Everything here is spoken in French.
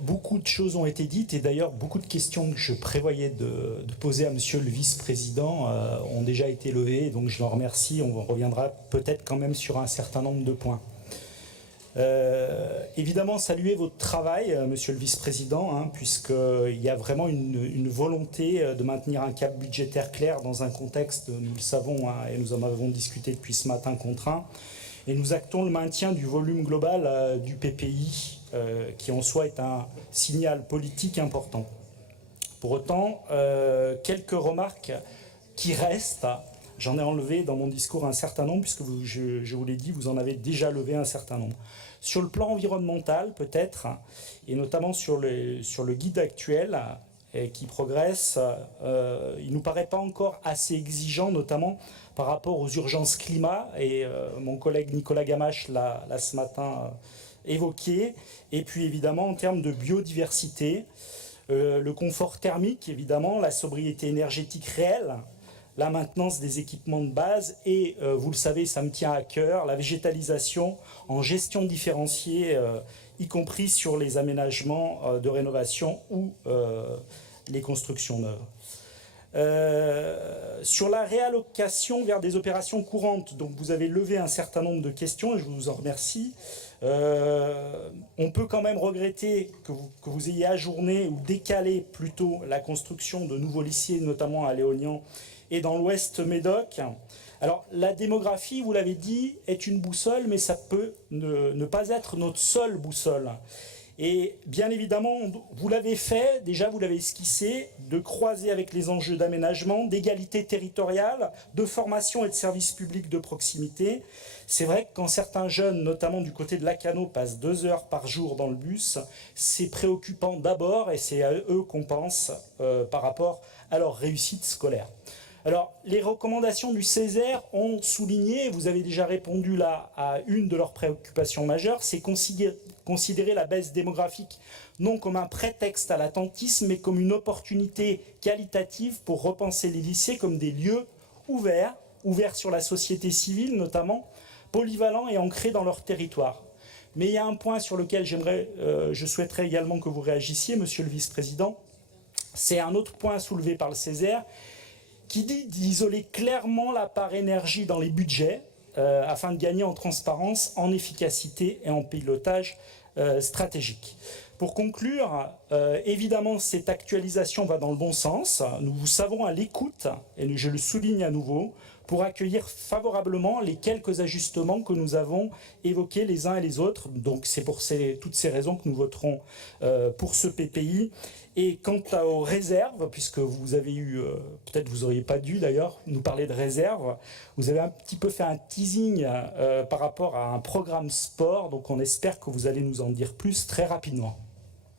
beaucoup de choses ont été dites et d'ailleurs beaucoup de questions que je prévoyais de poser à Monsieur le Vice-président ont déjà été levées, donc je l'en remercie. On reviendra peut-être quand même sur un certain nombre de points. Évidemment, saluer votre travail, Monsieur le Vice-président, hein, puisqu'il y a vraiment une volonté de maintenir un cap budgétaire clair dans un contexte, nous le savons, hein, et nous en avons discuté depuis ce matin contraint, et nous actons le maintien du volume global du PPI, qui en soi est un signal politique important. Pour autant, quelques remarques qui restent. J'en ai enlevé dans mon discours un certain nombre, puisque je vous l'ai dit, vous en avez déjà levé un certain nombre. Sur le plan environnemental, peut-être, et notamment sur le guide actuel, qui progresse, il ne nous paraît pas encore assez exigeant, notamment par rapport aux urgences climat, et mon collègue Nicolas Gamache l'a ce matin évoqué, et puis évidemment en termes de biodiversité, le confort thermique, évidemment, la sobriété énergétique réelle, la maintenance des équipements de base et, vous le savez, ça me tient à cœur, la végétalisation en gestion différenciée, y compris sur les aménagements de rénovation ou les constructions neuves. Sur la réallocation vers des opérations courantes, donc vous avez levé un certain nombre de questions et je vous en remercie. On peut quand même regretter que vous ayez ajourné ou décalé plutôt la construction de nouveaux lycées, notamment à Léognan et dans l'Ouest Médoc. Alors la démographie, vous l'avez dit, est une boussole, mais ça peut ne pas être notre seule boussole. Et bien évidemment, vous l'avez fait, déjà vous l'avez esquissé, de croiser avec les enjeux d'aménagement, d'égalité territoriale, de formation et de services publics de proximité. C'est vrai que quand certains jeunes, notamment du côté de Lacanau, passent 2 heures par jour dans le bus, c'est préoccupant d'abord et c'est à eux qu'on pense par rapport à leur réussite scolaire. Alors, les recommandations du Césaire ont souligné, vous avez déjà répondu là à une de leurs préoccupations majeures, c'est considérer la baisse démographique non comme un prétexte à l'attentisme, mais comme une opportunité qualitative pour repenser les lycées comme des lieux ouverts sur la société civile notamment, polyvalents et ancrés dans leur territoire. Mais il y a un point sur lequel je souhaiterais également que vous réagissiez, Monsieur le Vice-président, c'est un autre point soulevé par le Césaire, qui dit d'isoler clairement la part énergie dans les budgets afin de gagner en transparence, en efficacité et en pilotage stratégique. Pour conclure, évidemment, cette actualisation va dans le bon sens. Nous vous savons à l'écoute, et je le souligne à nouveau, pour accueillir favorablement les quelques ajustements que nous avons évoqués les uns et les autres. Donc c'est pour toutes ces raisons que nous voterons pour ce PPI. Et quant aux réserves, puisque vous avez eu, peut-être vous n'auriez pas dû d'ailleurs nous parler de réserves, vous avez un petit peu fait un teasing par rapport à un programme sport, donc on espère que vous allez nous en dire plus très rapidement.